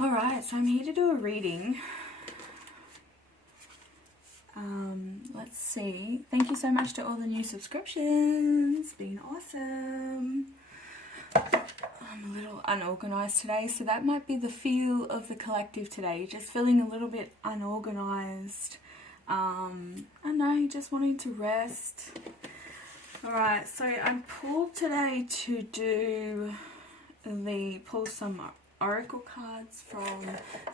Alright, so I'm here to do a reading. Let's see. Thank you so much to all the new subscriptions. Been awesome. I'm a little unorganized today, so that might be the feel of the collective today. Just feeling a little bit unorganized. I know, just wanting to rest. Alright, so I'm pulled today to pull some oracle cards from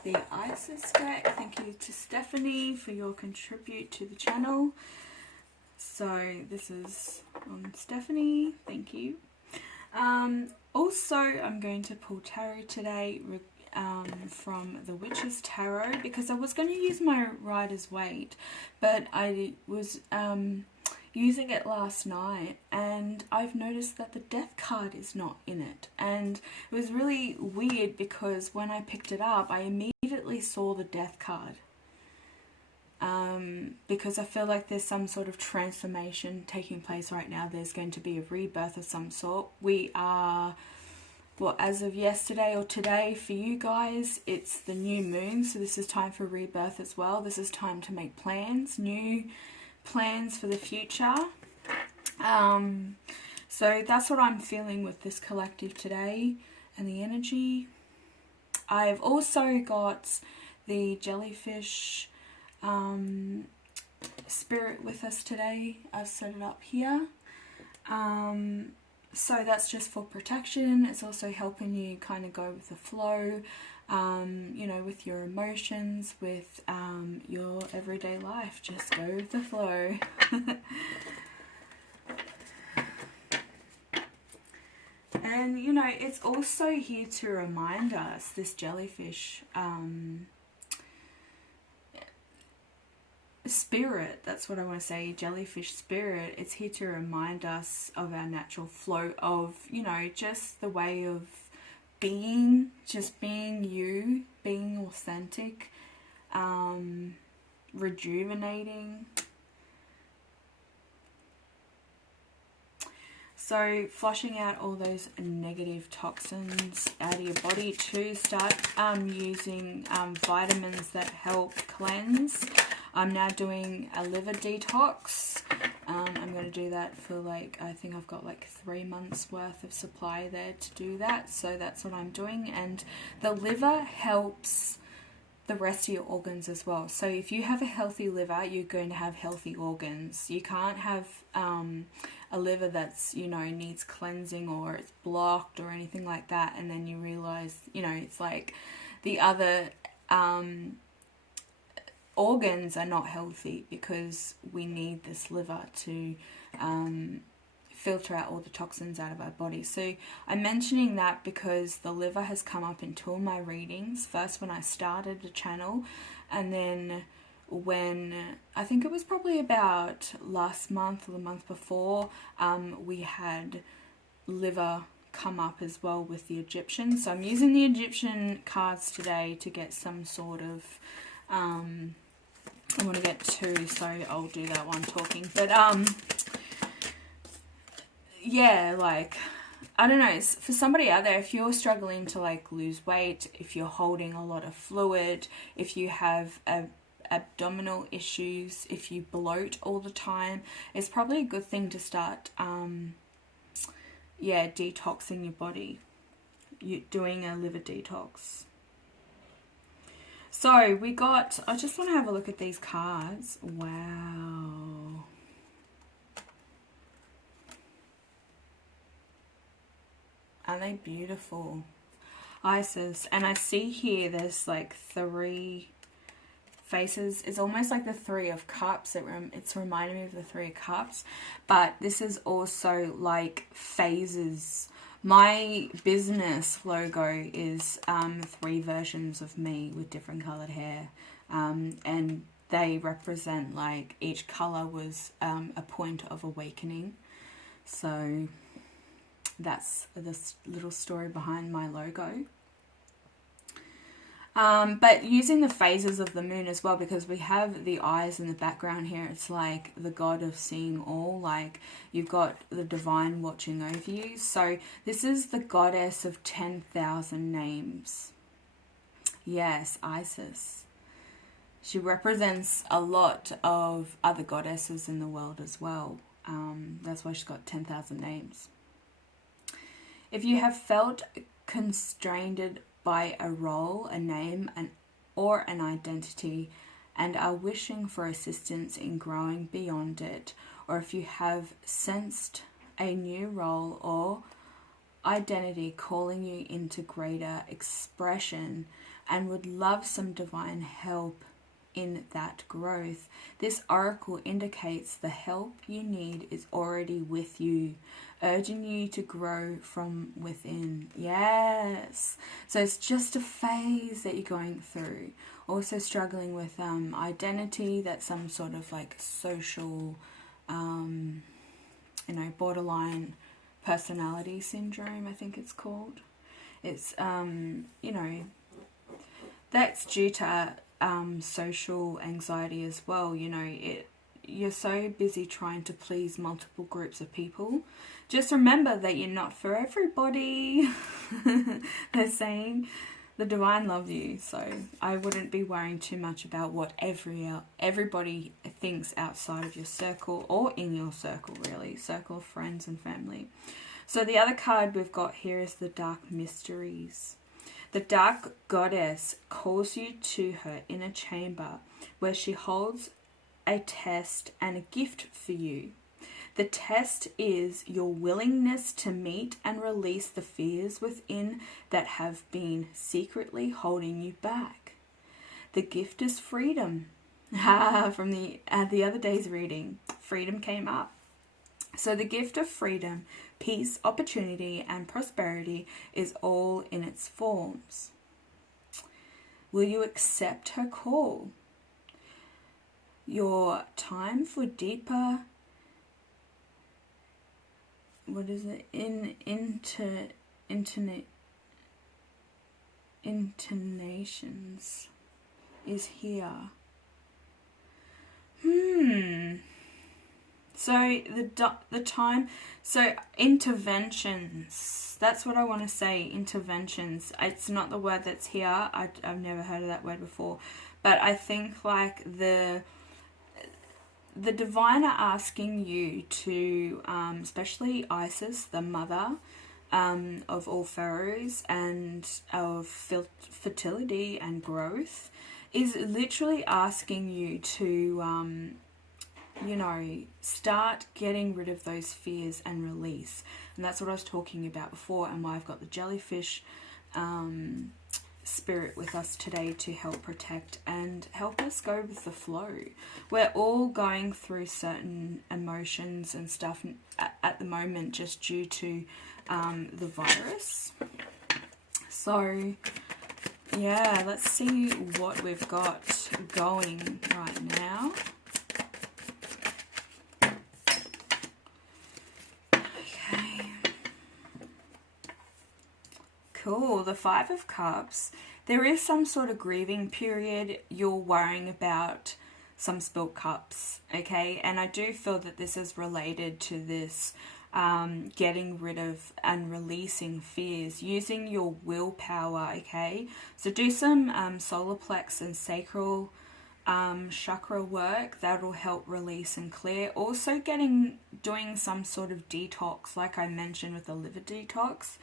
the Isis deck. Thank you to Stephanie for your contribute to the channel. So this is Stephanie, thank you. Also, I'm going to pull tarot today from the Witch's Tarot, because I was going to use my Rider's Waite, but I was using it last night and I've noticed that the Death card is not in it, and it was really weird because when I picked it up I immediately saw the Death card, because I feel like there's some sort of transformation taking place right now. There's going to be a rebirth of some sort. We are, well, as of yesterday or today for you guys, it's the new moon, so this is time for rebirth as well. This is time to make plans, new plans for the future. So that's what I'm feeling with this collective today and the energy. I've also got the jellyfish spirit with us today. I've set it up here. So that's just for protection. It's also helping you kind of go with the flow, you know, with your emotions, with your everyday life. Just go with the flow. And, you know, it's also here to remind us, this jellyfish spirit, that's what I want to say, jellyfish spirit, it's here to remind us of our natural flow of, you know, just the way of being, just being you, being authentic, rejuvenating. So flushing out all those negative toxins out of your body to start using vitamins that help cleanse. I'm now doing a liver detox. I'm going to do that for like, I think I've got like 3 months worth of supply there to do that. So that's what I'm doing. And the liver helps the rest of your organs as well. So if you have a healthy liver, you're going to have healthy organs. You can't have a liver that's, you know, needs cleansing or it's blocked or anything like that, and then you realize, you know, it's like the other organs are not healthy, because we need this liver to filter out all the toxins out of our body. So I'm mentioning that because the liver has come up in 2 of my readings. First when I started the channel, and then when, I think it was probably about last month or the month before, we had liver come up as well with the Egyptian. So I'm using the Egyptian cards today to get some sort of, I want to get 2, so I'll do that while I'm talking. But yeah, like, I don't know, for somebody out there, if you're struggling to like lose weight, if you're holding a lot of fluid, if you have abdominal issues, if you bloat all the time, it's probably a good thing to start yeah, detoxing your body. You're doing a liver detox. So we got, I just want to have a look at these cards. Wow. Are they beautiful? Isis. And I see here there's like 3 faces. It's almost like the 3 of Cups. It's reminding me of the 3 of Cups. But this is also like phases. My business logo is 3 versions of me with different colored hair. And they represent, like, each color was a point of awakening. So that's this little story behind my logo. But using the phases of the moon as well, because we have the eyes in the background here. It's like the god of seeing all, like you've got the divine watching over you. So this is the goddess of 10,000 names. Yes, Isis. She represents a lot of other goddesses in the world as well. That's why she's got 10,000 names. If you have felt constrained by a role, a name, or an identity, and are wishing for assistance in growing beyond it, or if you have sensed a new role or identity calling you into greater expression and would love some divine help in that growth, this oracle indicates the help you need is already with you, urging you to grow from within. Yes, so it's just a phase that you're going through. Also struggling with identity, that's some sort of like social borderline personality syndrome, I think it's called. It's that's due to social anxiety as well. You're so busy trying to please multiple groups of people. Just remember that you're not for everybody. They're saying the divine loves you, so I wouldn't be worrying too much about what everybody thinks outside of your circle, or in your circle, really, circle of friends and family. So the other card we've got here is the Dark Mysteries. The Dark Goddess calls you to her inner chamber, where she holds a test and a gift for you. The test is your willingness to meet and release the fears within that have been secretly holding you back. The gift is freedom. From the other day's reading, freedom came up. So the gift of freedom, peace, opportunity, and prosperity is all in its forms. Will you accept her call? Your time for deeper, intonations is here. So the time, so interventions, that's what I want to say, interventions. It's not the word that's here. I've never heard of that word before, but I think like the divine are asking you to, especially Isis, the mother of all pharaohs and of fertility and growth, is literally asking you to start getting rid of those fears and release. And that's what I was talking about before, and why I've got the jellyfish spirit with us today to help protect and help us go with the flow. We're all going through certain emotions and stuff at the moment, just due to the virus. So yeah, let's see what we've got going right now. Cool, the Five of Cups. There is some sort of grieving period. You're worrying about some spilt cups, okay? And I do feel that this is related to this getting rid of and releasing fears, using your willpower, okay? So do some solar plex and sacral chakra work. That'll help release and clear. Also doing some sort of detox, like I mentioned with the liver detox,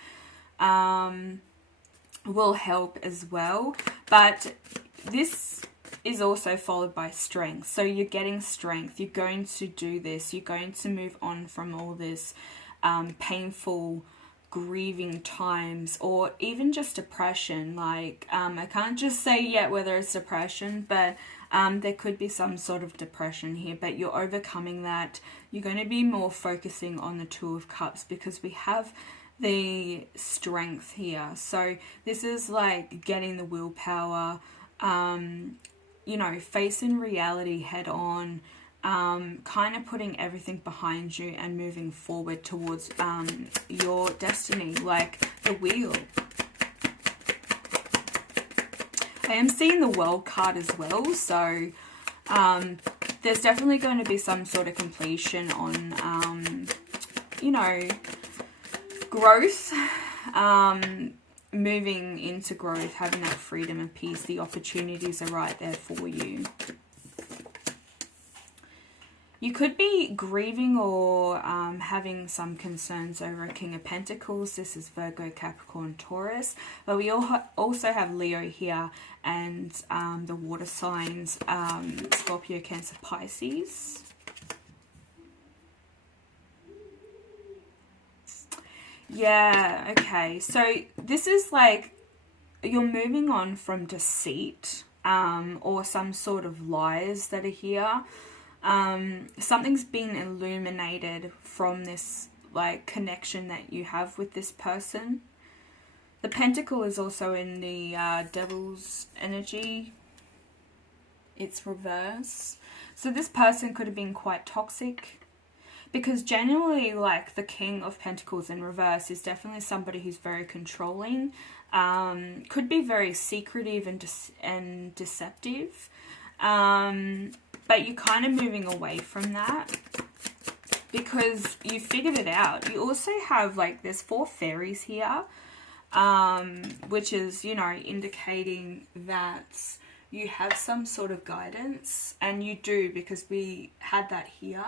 will help as well. But this is also followed by strength. So you're getting strength. You're going to do this. You're going to move on from all this painful grieving times, or even just depression. Like I can't just say yet whether it's depression, but there could be some sort of depression here, but you're overcoming that. You're going to be more focusing on the Two of Cups, because we have the strength here. So this is like getting the willpower, facing reality head on, kind of putting everything behind you and moving forward towards your destiny, like the wheel. I am seeing the World card as well, so there's definitely going to be some sort of completion on, growth, moving into growth, having that freedom and peace. The opportunities are right there for you. You could be grieving or having some concerns over a King of Pentacles. This is Virgo, Capricorn, Taurus. But we also have Leo here and the water signs, Scorpio, Cancer, Pisces. Yeah, okay. So this is like you're moving on from deceit or some sort of lies that are here. Something's been illuminated from this like connection that you have with this person. The Pentacle is also in the Devil's energy. It's reverse. So this person could have been quite toxic, because generally like the King of Pentacles in reverse is definitely somebody who's very controlling, could be very secretive and deceptive. But you're kind of moving away from that because you figured it out. You also have like there's 4 fairies here, which is, you know, indicating that you have some sort of guidance, and you do, because we had that here.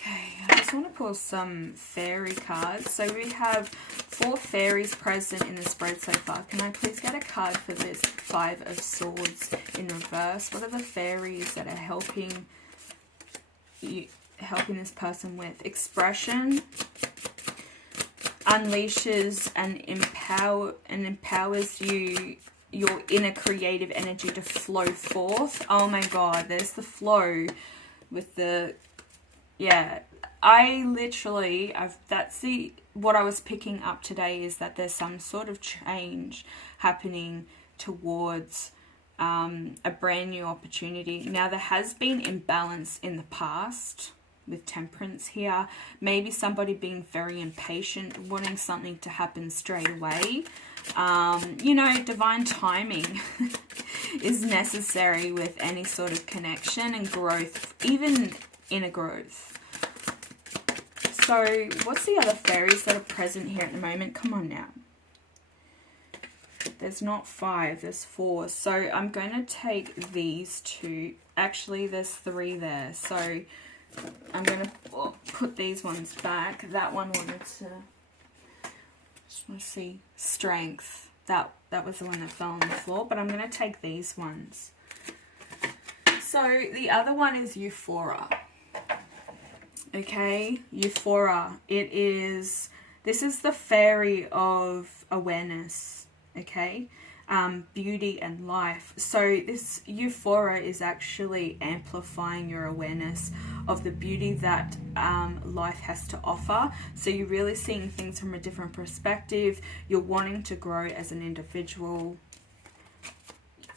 Okay, I just want to pull some fairy cards. So we have 4 fairies present in the spread so far. Can I please get a card for this 5 of Swords in reverse? What are the fairies that are helping this person with? Expression unleashes and empowers you, your inner creative energy to flow forth. Oh my god, there's the flow with the, yeah, what I was picking up today is that there's some sort of change happening towards a brand new opportunity. Now, there has been imbalance in the past with Temperance here. Maybe somebody being very impatient, wanting something to happen straight away. You know, divine timing is necessary with any sort of connection and growth, even inner growth. So, what's the other fairies that are present here at the moment? Come on now. There's not 5, there's 4. So, I'm going to take these 2. Actually, there's 3 there. So, I'm going to put these ones back. That one wanted to, just want to see, strength. That was the one that fell on the floor. But I'm going to take these ones. So, the other one is Euphoria. Okay, Euphoria. This is the fairy of awareness, okay? Beauty and life. So this Euphoria is actually amplifying your awareness of the beauty that life has to offer. So you're really seeing things from a different perspective. You're wanting to grow as an individual.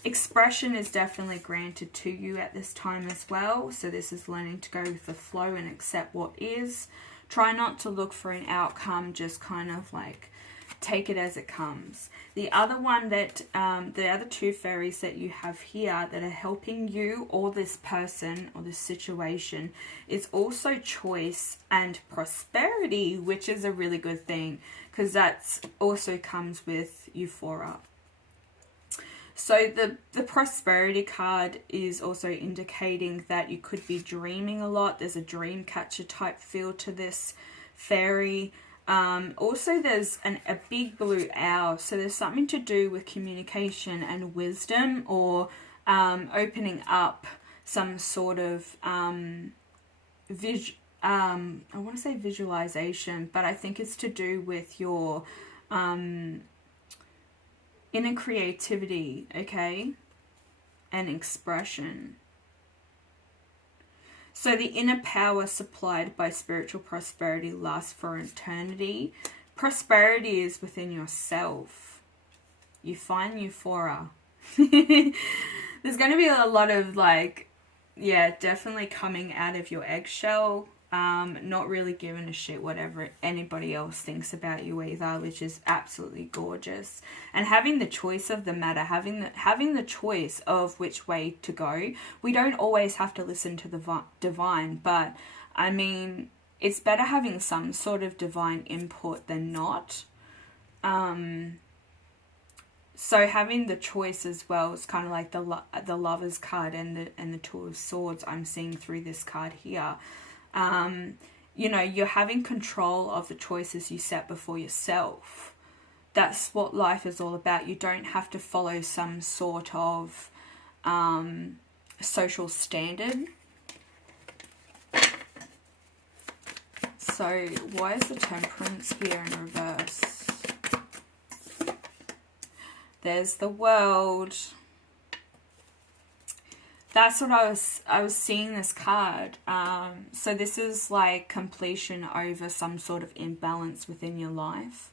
Expression is definitely granted to you at this time as well. So this is learning to go with the flow and accept what is. Try not to look for an outcome, just kind of like take it as it comes. The other one that, the other 2 fairies that you have here that are helping you or this person or this situation is also choice and prosperity, which is a really good thing because that's also comes with Euphoria. So the prosperity card is also indicating that you could be dreaming a lot. There's a dream catcher type feel to this fairy. Also, there's a big blue owl. So there's something to do with communication and wisdom, or opening up some sort of I want to say visualization, but I think it's to do with your inner creativity, okay, and expression. So the inner power supplied by spiritual prosperity lasts for eternity. Prosperity is within yourself. You find Euphoria. There's going to be a lot of like, yeah, definitely coming out of your eggshell. Not really giving a shit whatever anybody else thinks about you either, which is absolutely gorgeous. And having the choice of the matter, having the choice of which way to go. We don't always have to listen to the divine, but I mean, it's better having some sort of divine input than not. So having the choice as well is kind of like the Lover's card and the Two of Swords I'm seeing through this card here. You know, you're having control of the choices you set before yourself. That's what life is all about. You don't have to follow some sort of social standard. So why is the Temperance here in reverse? There's the World. That's what I was seeing this card. So this is like completion over some sort of imbalance within your life.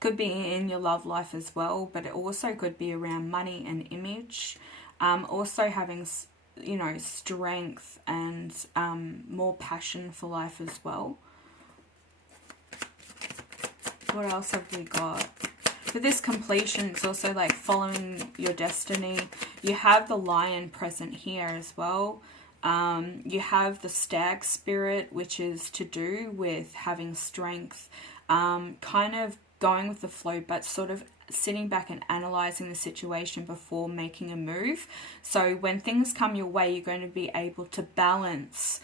Could be in your love life as well, but it also could be around money and image. Also having, you know, strength and more passion for life as well. What else have we got? For this completion, it's also like following your destiny. You have the Lion present here as well. You have the Stag spirit, which is to do with having strength, kind of going with the flow, but sort of sitting back and analyzing the situation before making a move. So when things come your way, you're going to be able to balance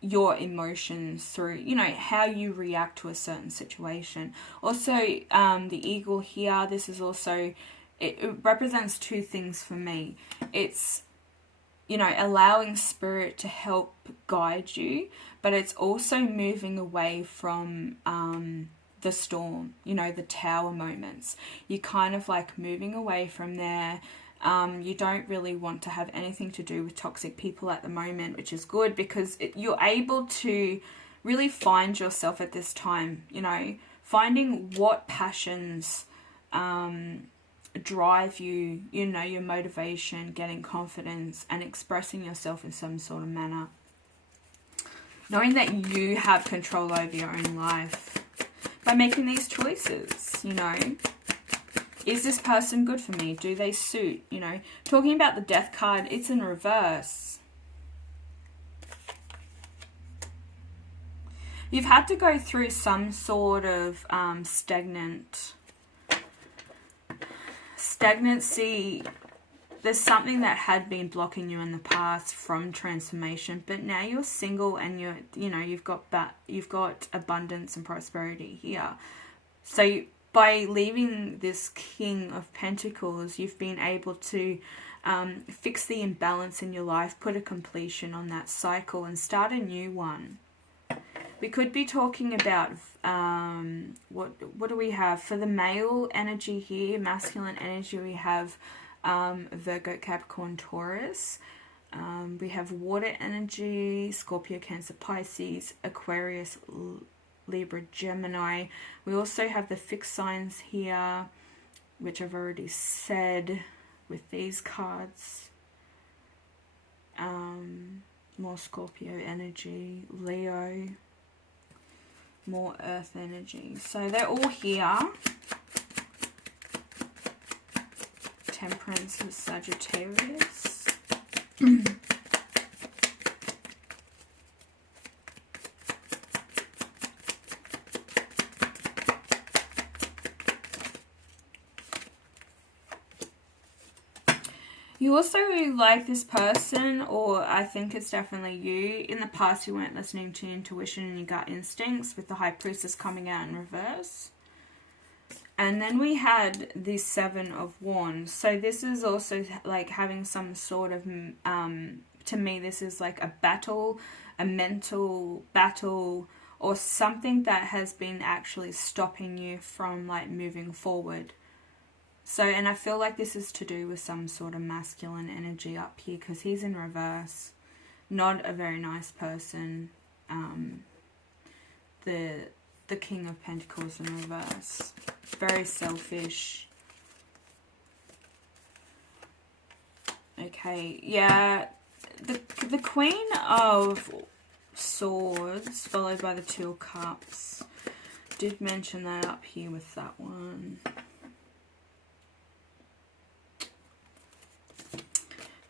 your emotions through, you know, how you react to a certain situation. Also, the Eagle here, this is also, it represents two things for me. It's, you know, allowing Spirit to help guide you, but it's also moving away from the storm, you know, the Tower moments. You're kind of like moving away from there. You don't really want to have anything to do with toxic people at the moment, which is good because you're able to really find yourself at this time, you know, finding what passions drive you, you know, your motivation, getting confidence and expressing yourself in some sort of manner. Knowing that you have control over your own life by making these choices, you know. Is this person good for me? Do they suit? You know, talking about the Death card, it's in reverse. You've had to go through some sort of stagnancy. There's something that had been blocking you in the past from transformation, but now you're single and you've got abundance and prosperity here. So by leaving this King of Pentacles, you've been able to fix the imbalance in your life, put a completion on that cycle and start a new one. We could be talking about, what do we have? For the male energy here, masculine energy, we have Virgo, Capricorn, Taurus. We have water energy, Scorpio, Cancer, Pisces, Aquarius, Libra, Gemini. We also have the fixed signs here, which I've already said with these cards. More Scorpio energy, Leo, more Earth energy. So they're all here. Temperance with Sagittarius. You also like this person, or I think it's definitely you. In the past, you weren't listening to your intuition and your gut instincts, with the High Priestess coming out in reverse. And then we had the Seven of Wands. So this is also like having some sort of, to me, this is like a battle, a mental battle, or something that has been actually stopping you from like moving forward. So, and I feel like this is to do with some sort of masculine energy up here, because he's in reverse. Not a very nice person. The King of Pentacles in reverse. Very selfish. Okay, yeah. The Queen of Swords, followed by the Two of Cups. Did mention that up here with that one.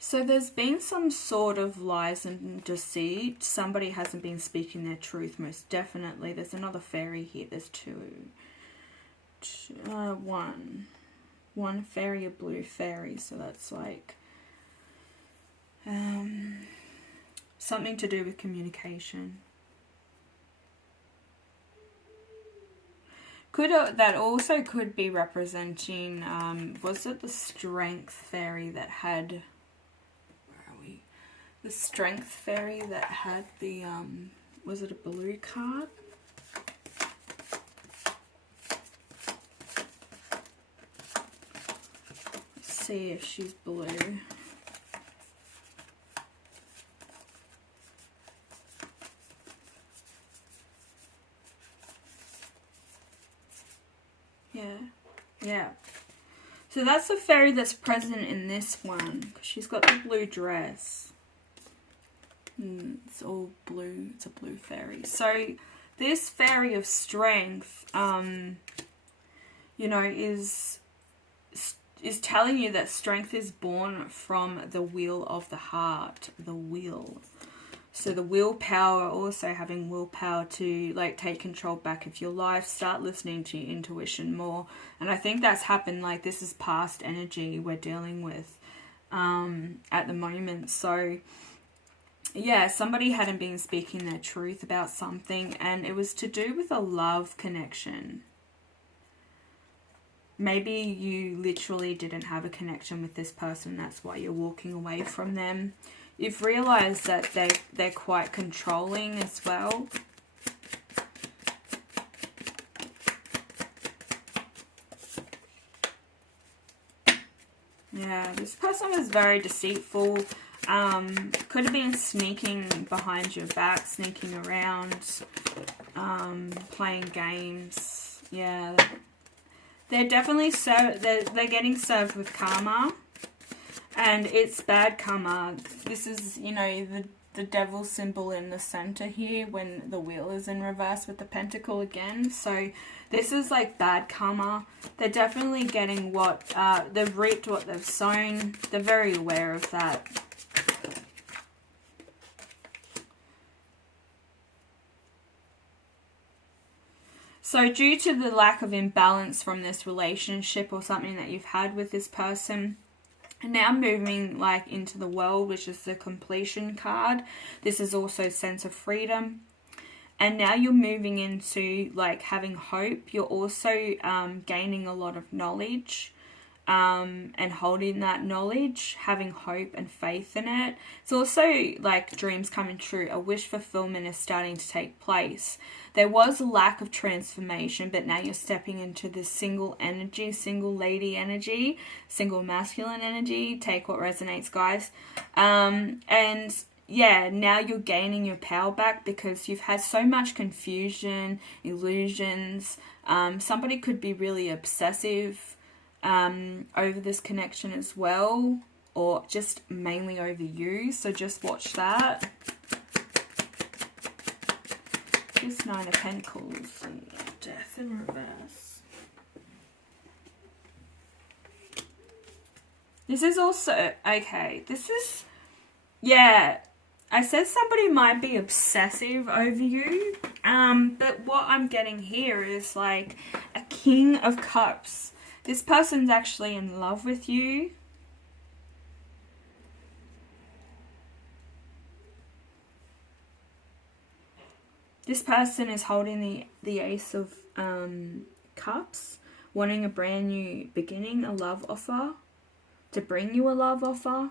So there's been some sort of lies and deceit. Somebody hasn't been speaking their truth, most definitely. There's another fairy here. There's one fairy, a blue fairy. So that's like something to do with communication. That also could be representing, was it the strength fairy that had, the strength fairy that had the, was it a blue card? Let's see if she's blue. Yeah. So that's the fairy that's present in this one, because she's got the blue dress. It's all blue. It's a blue fairy. So this fairy of strength, you know, is telling you that strength is born from the wheel of the heart, the will. So the willpower, also having willpower to like take control back of your life, start listening to your intuition more. And I think that's happened, like this is past energy we're dealing with at the moment. So yeah, somebody hadn't been speaking their truth about something, and it was to do with a love connection. Maybe you literally didn't have a connection with this person, that's why you're walking away from them. You've realised that they're quite controlling as well. Yeah, this person was very deceitful. Could have been sneaking behind your back, sneaking around, playing games. Yeah, they're definitely they're getting served with karma. And it's bad karma. This is, you know, the devil symbol in the center here when the wheel is in reverse with the pentacle again. So this is like bad karma. They're definitely getting what, they've reaped what they've sown. They're very aware of that. So due to the lack of imbalance from this relationship or something that you've had with this person, and now moving like into the world, which is the completion card. This is also sense of freedom. And now you're moving into like having hope. You're also gaining a lot of knowledge and holding that knowledge, having hope and faith in it. It's also like dreams coming true. A wish fulfillment is starting to take place. There was a lack of transformation, but now you're stepping into this single energy, single lady energy, single masculine energy. Take what resonates, guys. And yeah, now you're gaining your power back because you've had so much confusion, illusions. Somebody could be really obsessive over this connection as well, or just mainly over you. So just watch that. This Nine of Pentacles and Death in reverse. This is also, okay, this is, yeah, I said somebody might be obsessive over you, but what I'm getting here is like a King of Cups. This person's actually in love with you. This person is holding the Ace of Cups, wanting a brand new beginning, a love offer, to bring you a love offer.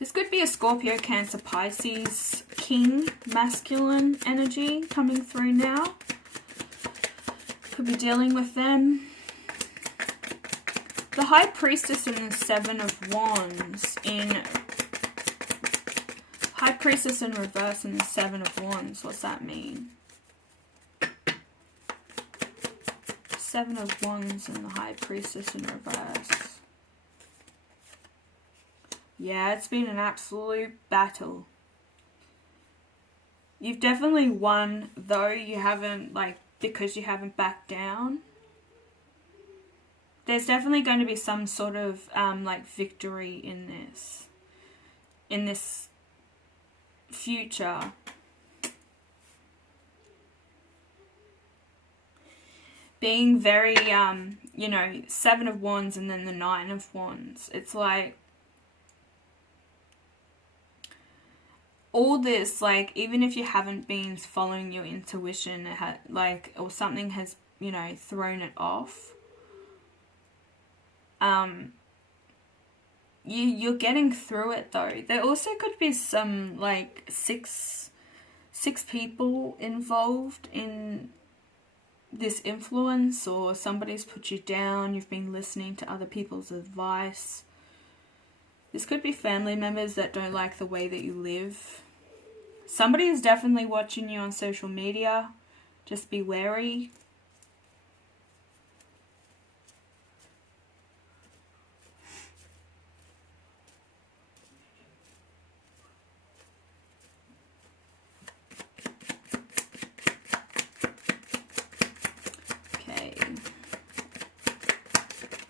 This could be a Scorpio, Cancer, Pisces, King, masculine energy coming through now. Could be dealing with them. The High Priestess and the Seven of Wands in... High Priestess in reverse and the Seven of Wands. What's that mean? Seven of Wands and the High Priestess in reverse. Yeah, it's been an absolute battle. You've definitely won, though you haven't, like, because you haven't backed down. There's definitely going to be some sort of like victory in this future. Being very, you know, 7 of Wands and then the 9 of Wands. It's like, all this, like, even if you haven't been following your intuition, like, or something has, you know, thrown it off, you're getting through it, though. There also could be some, like, six people involved in this influence, or somebody's put you down, you've been listening to other people's advice. This could be family members that don't like the way that you live. Somebody is definitely watching you on social media. Just be wary.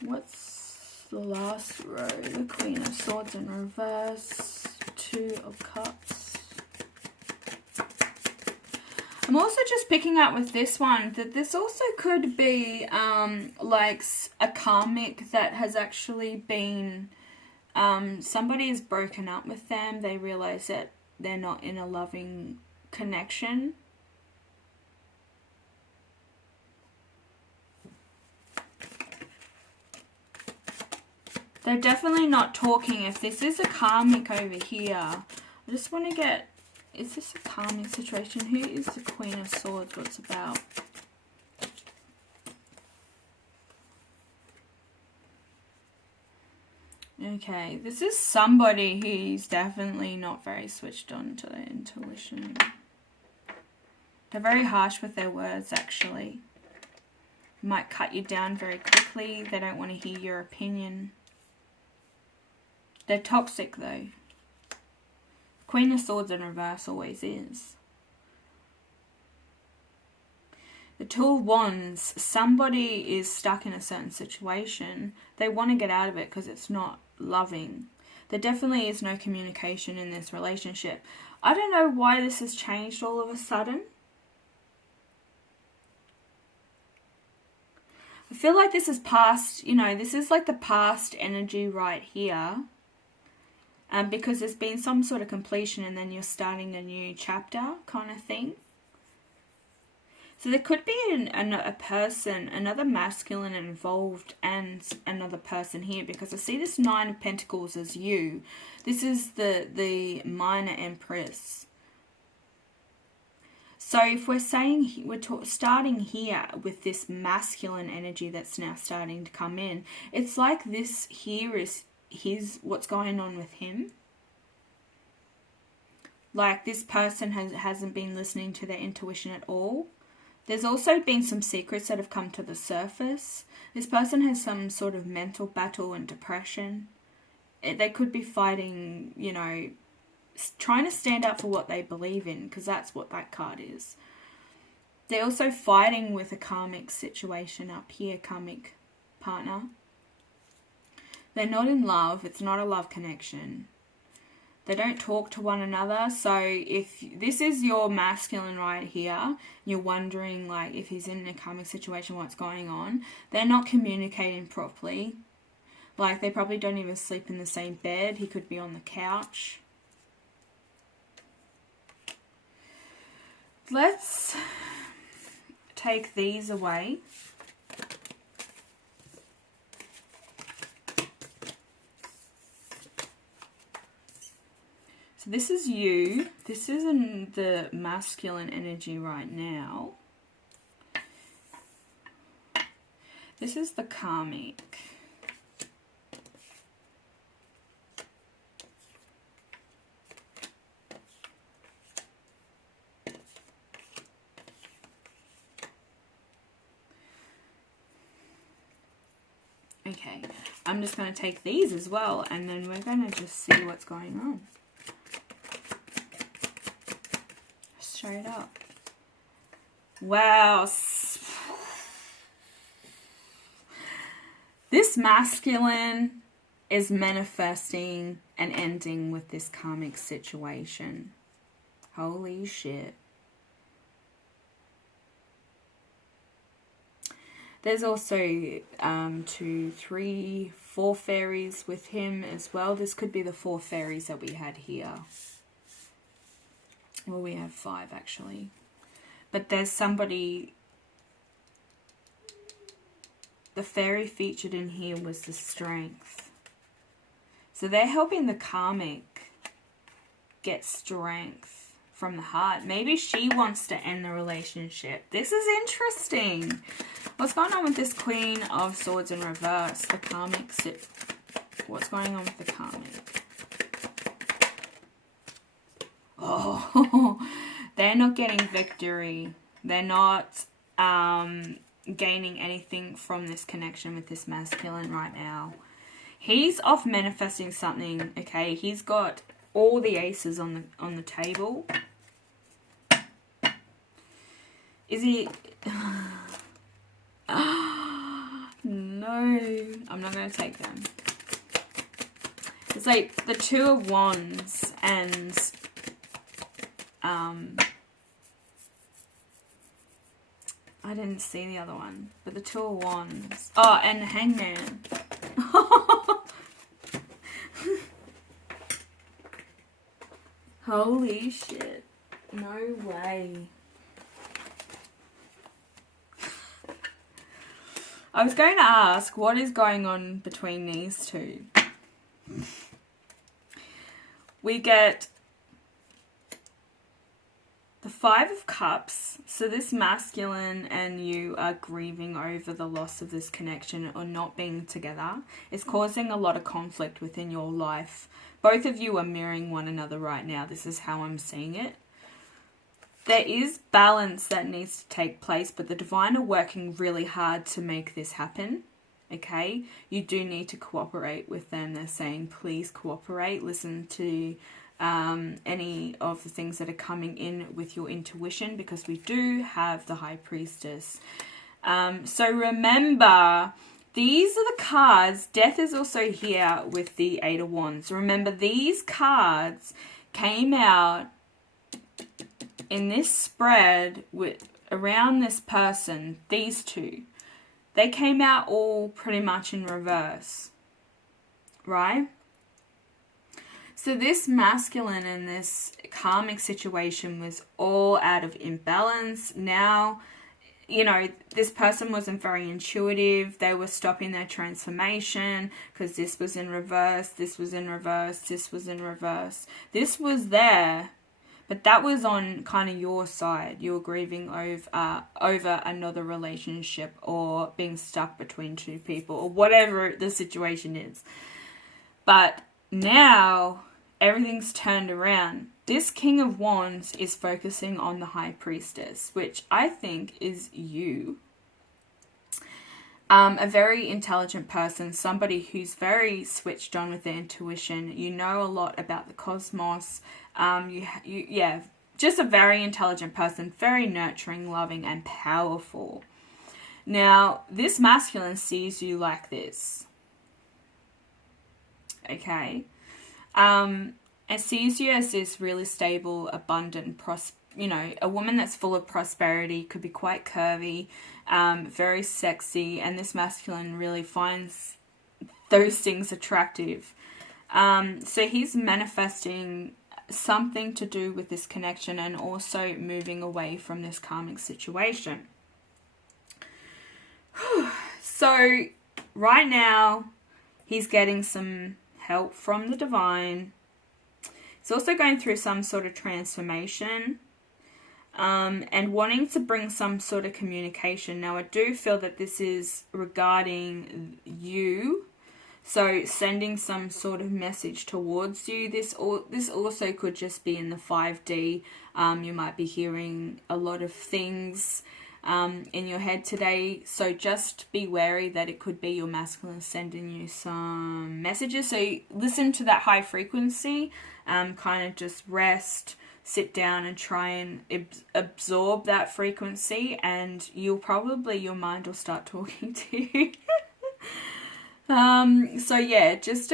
What's the last row? The Queen of Swords in reverse, 2 of Cups. I'm also just picking up with this one that this also could be like a karmic that has actually been, somebody has broken up with them. They realize that they're not in a loving connection. They're definitely not talking. If this is a karmic over here, I just want to get, is this a karmic situation? Who is the Queen of Swords? What's it about? Okay, this is somebody who's definitely not very switched on to their intuition. They're very harsh with their words, actually. Might cut you down very quickly. They don't want to hear your opinion. They're toxic, though. Queen of Swords in reverse always is. The 2 of Wands, somebody is stuck in a certain situation. They want to get out of it because it's not loving. There definitely is no communication in this relationship. I don't know why this has changed all of a sudden. I feel like this is past, you know, this is like the past energy right here. Because there's been some sort of completion and then you're starting a new chapter kind of thing. So there could be a person, another masculine involved and another person here, because I see this 9 of Pentacles as you. This is the minor Empress. So if we're saying, starting here with this masculine energy that's now starting to come in, it's like this here is what's going on with him. Like this person hasn't been listening to their intuition at all. There's also been some secrets that have come to the surface. This person has some sort of mental battle and depression. They could be fighting, you know, trying to stand up for what they believe in, because that's what that card is. They're also fighting with a karmic situation up here, karmic partner. They're not in love. It's not a love connection. They don't talk to one another. So if this is your masculine right here, you're wondering like if he's in a karmic situation, what's going on. They're not communicating properly. Like they probably don't even sleep in the same bed. He could be on the couch. Let's take these away. So this is you. This is in the masculine energy right now. This is the karmic. Okay, I'm just going to take these as well, and then we're going to just see what's going on. Straight up. Wow. This masculine is manifesting an ending with this karmic situation. Holy shit. There's also 2, 3, 4 fairies with him as well. This could be the 4 fairies that we had here. Well, we have 5 actually. But there's somebody... The fairy featured in here was the strength. So they're helping the karmic get strength from the heart. Maybe she wants to end the relationship. This is interesting. What's going on with this Queen of Swords in reverse? The karmic... What's going on with the karmic? Oh, they're not getting victory. They're not... gaining anything from this connection with this masculine right now. He's off manifesting something, okay? He's got all the aces on the table. Is he... No, I'm not going to take them. It's like the 2 of Wands and I didn't see the other one, but the 2 of Wands. Oh, and the Hangman. Holy shit. No way. I was going to ask, what is going on between these two? We get the 5 of Cups. So this masculine and you are grieving over the loss of this connection or not being together. It's causing a lot of conflict within your life. Both of you are mirroring one another right now. This is how I'm seeing it. There is balance that needs to take place, but the divine are working really hard to make this happen. Okay? You do need to cooperate with them. They're saying, please cooperate. Listen to any of the things that are coming in with your intuition, because we do have the High Priestess. So remember, these are the cards. Death is also here with the 8 of Wands. Remember, these cards came out in this spread with around this person, these 2. They came out all pretty much in reverse, right? So this masculine and this karmic situation was all out of imbalance. Now, you know, this person wasn't very intuitive. They were stopping their transformation because this was in reverse, this was in reverse, this was in reverse. This was there, but that was on kind of your side. You were grieving over another relationship or being stuck between 2 people or whatever the situation is. But now everything's turned around. This King of Wands is focusing on the High Priestess, which I think is you. A very intelligent person, somebody who's very switched on with their intuition. You know a lot about the cosmos. Yeah, just a very intelligent person, very nurturing, loving, and powerful. Now, this masculine sees you like this. Okay? It sees you as this really stable, abundant, a woman that's full of prosperity, could be quite curvy, very sexy, and this masculine really finds those things attractive. So he's manifesting something to do with this connection and also moving away from this karmic situation. So right now he's getting some help from the divine. He's also going through some sort of transformation and wanting to bring some sort of communication. Now, I do feel that this is regarding you. So sending some sort of message towards you. This also could just be in the 5D. You might be hearing a lot of things in your head today. So just be wary that it could be your masculine sending you some messages. So listen to that high frequency. Kind of just rest, sit down and try and absorb that frequency, and your mind will start talking to you. So yeah, just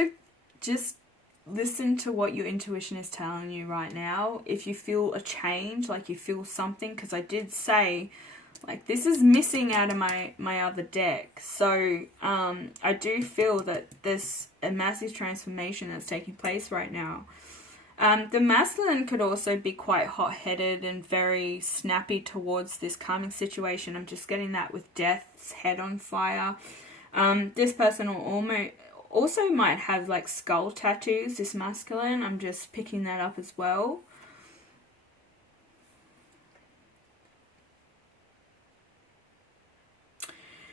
listen to what your intuition is telling you right now. If you feel a change, like you feel something, because I did say, like, this is missing out of my other deck. So I do feel that there's a massive transformation that's taking place right now. The masculine could also be quite hot-headed and very snappy towards this karmic situation. I'm just getting that with Death's head on fire. This person will also might have like skull tattoos, this masculine. I'm just picking that up as well.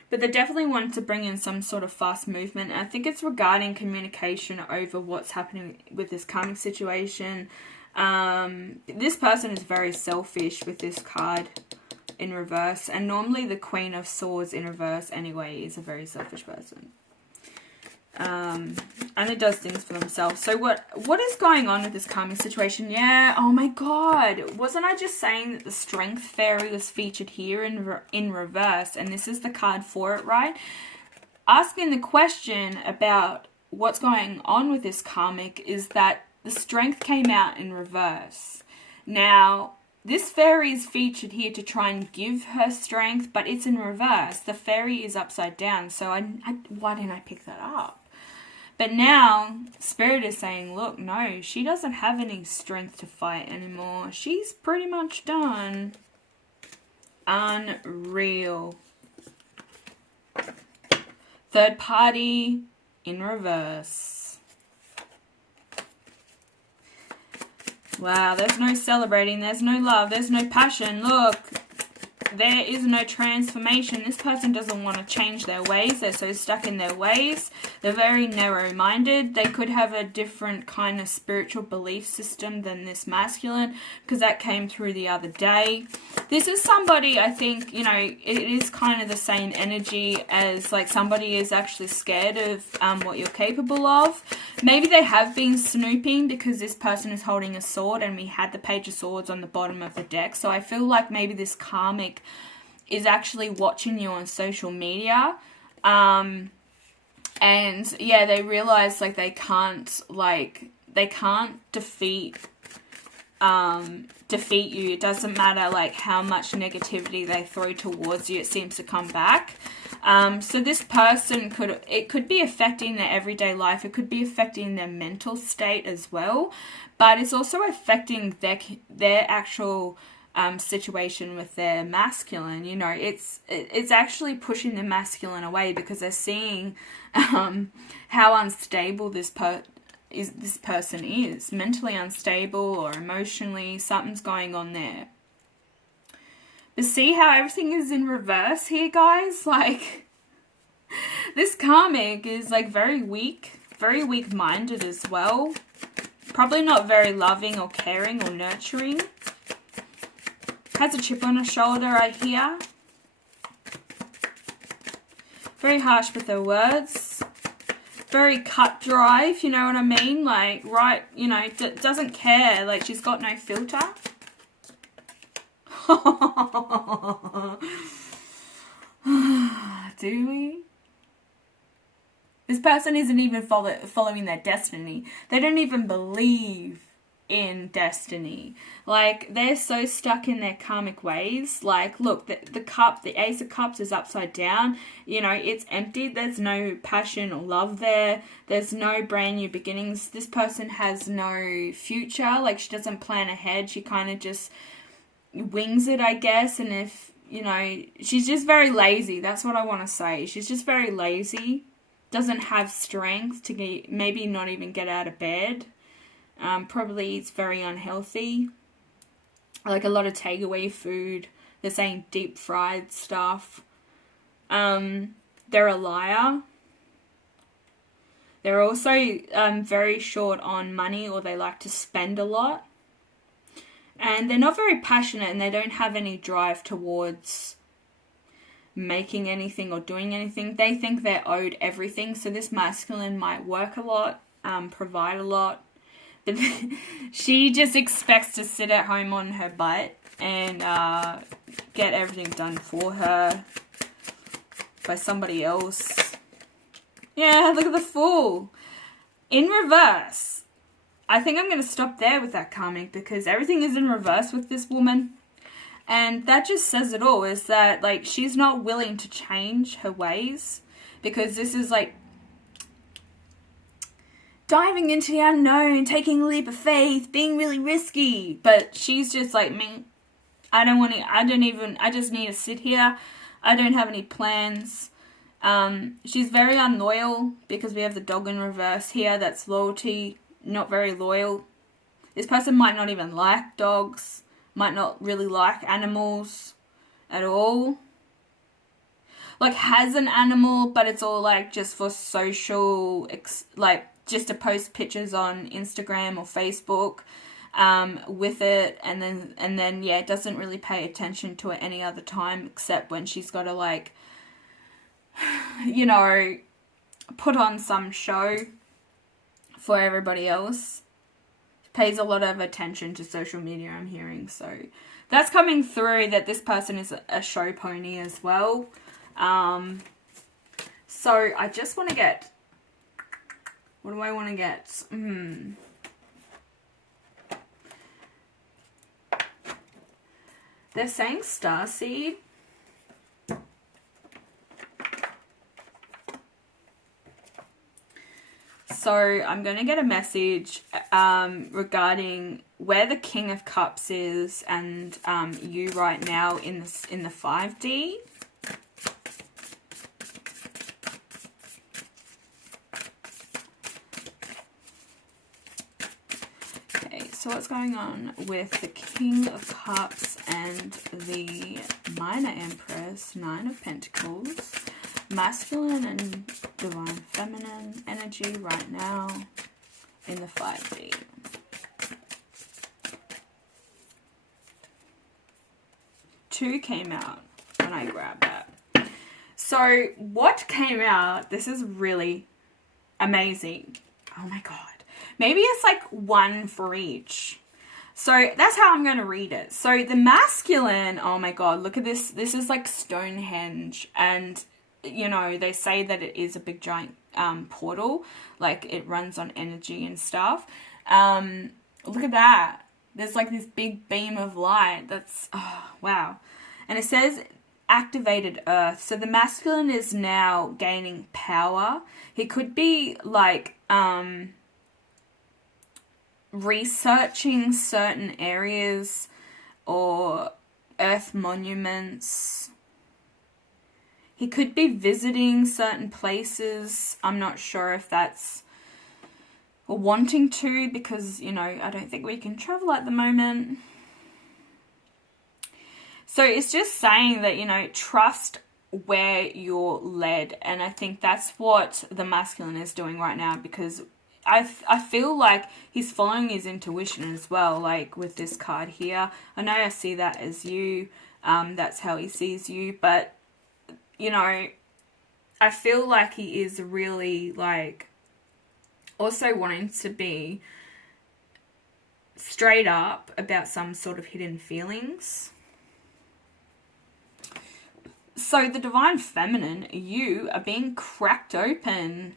But they definitely want to bring in some sort of fast movement. I think it's regarding communication over what's happening with this karmic situation. This person is very selfish with this card in reverse. And normally the Queen of Swords in reverse anyway is a very selfish person. And it does things for themselves. So what is going on with this karmic situation? Yeah, oh my god, wasn't I just saying that the Strength Fairy was featured here in reverse, and this is the card for it, right? Asking the question about what's going on with this karmic is that the Strength came out in reverse. Now, this fairy is featured here to try and give her strength, but it's in reverse. The fairy is upside down, so why didn't I pick that up? But now, Spirit is saying, look, no, she doesn't have any strength to fight anymore. She's pretty much done. Unreal. Third party in reverse. Wow, there's no celebrating, there's no love, there's no passion. Look, there is no transformation. This person doesn't want to change their ways. They're so stuck in their ways. They're very narrow-minded. They could have a different kind of spiritual belief system than this masculine, because that came through the other day. This is somebody, I think, you know, it is kind of the same energy as like somebody is actually scared of what you're capable of. Maybe they have been snooping because this person is holding a sword and we had the Page of Swords on the bottom of the deck. So I feel like maybe this karmic is actually watching you on social media. And yeah, they realize like they can't defeat you. It doesn't matter like how much negativity they throw towards you, it seems to come back. So this person could be affecting their everyday life. It could be affecting their mental state as well, but it's also affecting their actual situation with their masculine. You know, it's actually pushing the masculine away because they're seeing how unstable this person is, mentally unstable or emotionally. Something's going on there. But see how everything is in reverse here, guys? Like, this karmic is like very weak-minded as well. Probably not very loving or caring or nurturing. Has a chip on her shoulder, I hear. Very harsh with her words. Very cut dry, if you know what I mean. Like, right, you know, doesn't care. Like, she's got no filter. Do we? This person isn't even following their destiny. They don't even believe in destiny. Like, they're so stuck in their karmic ways. Like, look, the Ace of Cups is upside down. You know, it's empty. There's no passion or love there. There's no brand new beginnings. This person has no future. Like, she doesn't plan ahead. She kind of just wings it, I guess. And if, you know, she's just very lazy. That's what I want to say. She's just very lazy. Doesn't have strength to maybe not even get out of bed. Probably it's very unhealthy. Like a lot of takeaway food. They're saying deep fried stuff. They're a liar. They're also very short on money, or they like to spend a lot. And they're not very passionate, and they don't have any drive towards making anything or doing anything. They think they're owed everything. So this masculine might work a lot, provide a lot. But she just expects to sit at home on her butt and get everything done for her by somebody else. Yeah, look at the Fool. In reverse. I think I'm going to stop there with that karmic, because everything is in reverse with this woman. And that just says it all, is that, like, she's not willing to change her ways, because this is, like, diving into the unknown, taking a leap of faith, being really risky. But she's just like, me, I just need to sit here. I don't have any plans. She's very unloyal, because we have the dog in reverse here. That's loyalty, not very loyal. This person might not even like dogs, might not really like animals at all. Like, has an animal, but it's all like just for social, like just to post pictures on Instagram or Facebook with it, and then yeah, doesn't really pay attention to it any other time except when she's got to, like, you know, put on some show for everybody else. Pays a lot of attention to social media, I'm hearing. So that's coming through, that this person is a show pony as well. So I just want to get, what do I want to get? They're saying starseed. So I'm going to get a message regarding where the King of Cups is, and you right now in the 5D. Okay, so what's going on with the King of Cups and the Minor Empress, Nine of Pentacles? Masculine and divine feminine energy right now in the 5D. Two came out when I grabbed that. So what came out, this is really amazing. Oh my God. Maybe it's like one for each. So that's how I'm going to read it. So the masculine, oh my God, look at this. This is like Stonehenge, and you know, they say that it is a big giant portal, like it runs on energy and stuff. Look at that. There's like this big beam of light. That's, oh, wow. And it says activated earth. So the masculine is now gaining power. He could be like researching certain areas or earth monuments. He could be visiting certain places. I'm not sure if that's wanting to, because, you know, I don't think we can travel at the moment. So it's just saying that, you know, trust where you're led. And I think that's what the masculine is doing right now, because I feel like he's following his intuition as well, like with this card here. I know I see that as you. That's how he sees you. But you know, I feel like he is really, like, also wanting to be straight up about some sort of hidden feelings. So the divine feminine, you are being cracked open.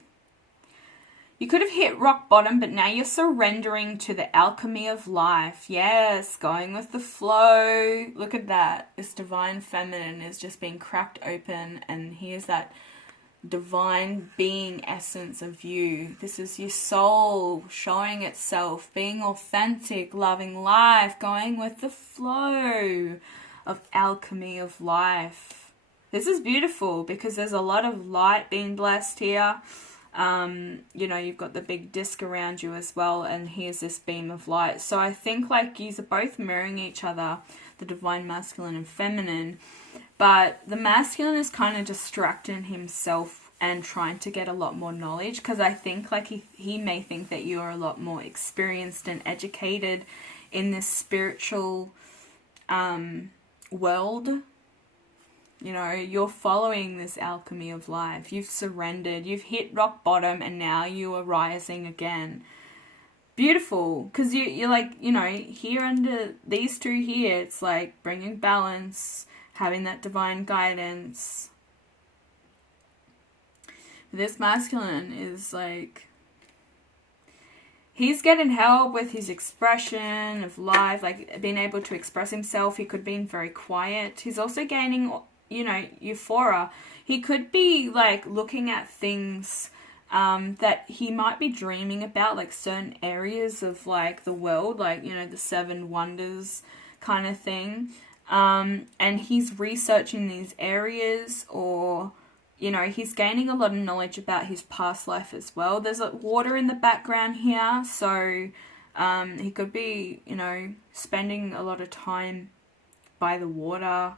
You could have hit rock bottom, but now you're surrendering to the alchemy of life. Yes, going with the flow. Look at that. This divine feminine is just being cracked open, and here's that divine being essence of you. This is your soul showing itself, being authentic, loving life, going with the flow of alchemy of life. This is beautiful, because there's a lot of light being blessed here. You know, you've got the big disc around you as well, and here's this beam of light. So I think like these are both mirroring each other, the divine masculine and feminine, but the masculine is kind of distracting himself and trying to get a lot more knowledge, because I think like he may think that you're a lot more experienced and educated in this spiritual world. You know, you're following this alchemy of life. You've surrendered. You've hit rock bottom, and now you are rising again. Beautiful. Because you're like, you know, here under these two here, it's like bringing balance, having that divine guidance. This masculine is like, he's getting help with his expression of life, like being able to express himself. He could be very quiet. He's also gaining, you know, euphoria. He could be like looking at things that he might be dreaming about, like certain areas of like the world, like, you know, the 7 wonders kind of thing. And he's researching these areas, or, you know, he's gaining a lot of knowledge about his past life as well. There's like water in the background here, so he could be, you know, spending a lot of time by the water,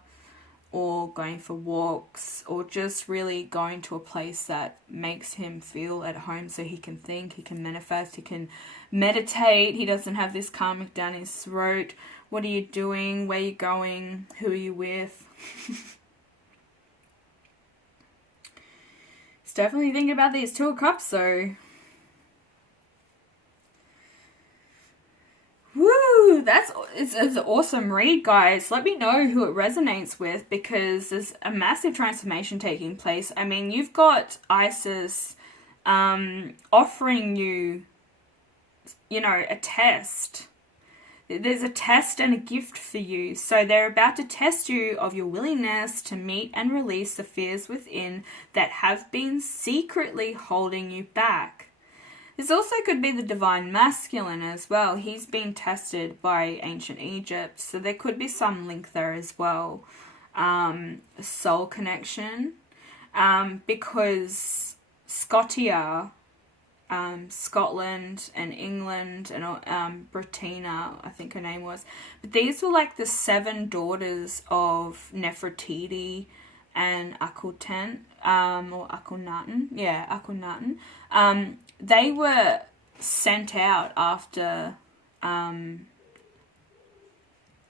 or going for walks, or just really going to a place that makes him feel at home, so he can think, he can manifest, he can meditate. He doesn't have this karmic down his throat. What are you doing? Where are you going? Who are you with? He's definitely thinking about these 2 of Cups, so woo! It's an awesome read, guys. Let me know who it resonates with, because there's a massive transformation taking place. I mean, you've got Isis offering you, you know, a test. There's a test and a gift for you. So they're about to test you of your willingness to meet and release the fears within that have been secretly holding you back. This also could be the divine masculine as well. He's being tested by ancient Egypt, so there could be some link there as well. A soul connection, because Scotia, Scotland and England and Britannia, I think her name was, but these were like the 7 daughters of Nefertiti and Akhenaten, or Akhenaten, yeah, Akhenaten. They were sent out after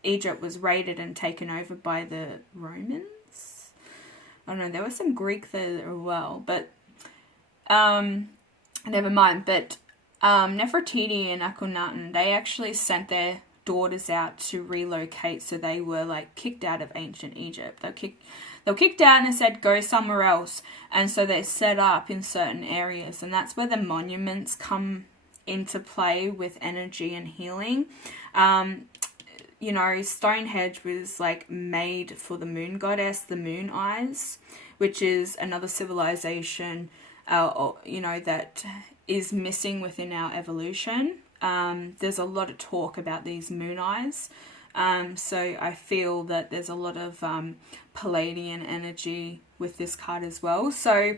Egypt was raided and taken over by the Romans. I don't know, there was some Greek there as well, but never mind. But Nefertiti and Akhenaten, they actually sent their daughters out to relocate, so they were like kicked out of ancient Egypt. They were kicked out and they said go somewhere else, and so they set up in certain areas, and that's where the monuments come into play with energy and healing. You know, Stonehenge was like made for the moon goddess, the moon eyes, which is another civilization, you know, that is missing within our evolution. There's a lot of talk about these moon eyes. So I feel that there's a lot of Palladian energy with this card as well. So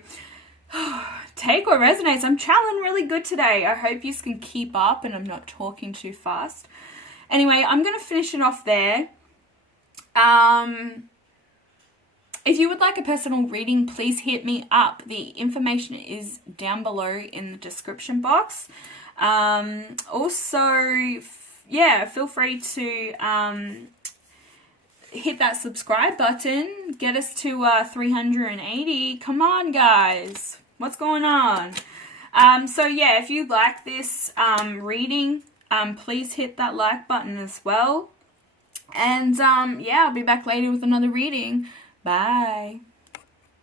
take what resonates. I'm channeling really good today. I hope you can keep up and I'm not talking too fast. Anyway, I'm going to finish it off there. If you would like a personal reading, please hit me up. The information is down below in the description box. Also, yeah, feel free to hit that subscribe button. Get us to 380. Come on, guys. What's going on? So yeah, if you like this reading, please hit that like button as well. And yeah, I'll be back later with another reading. Bye.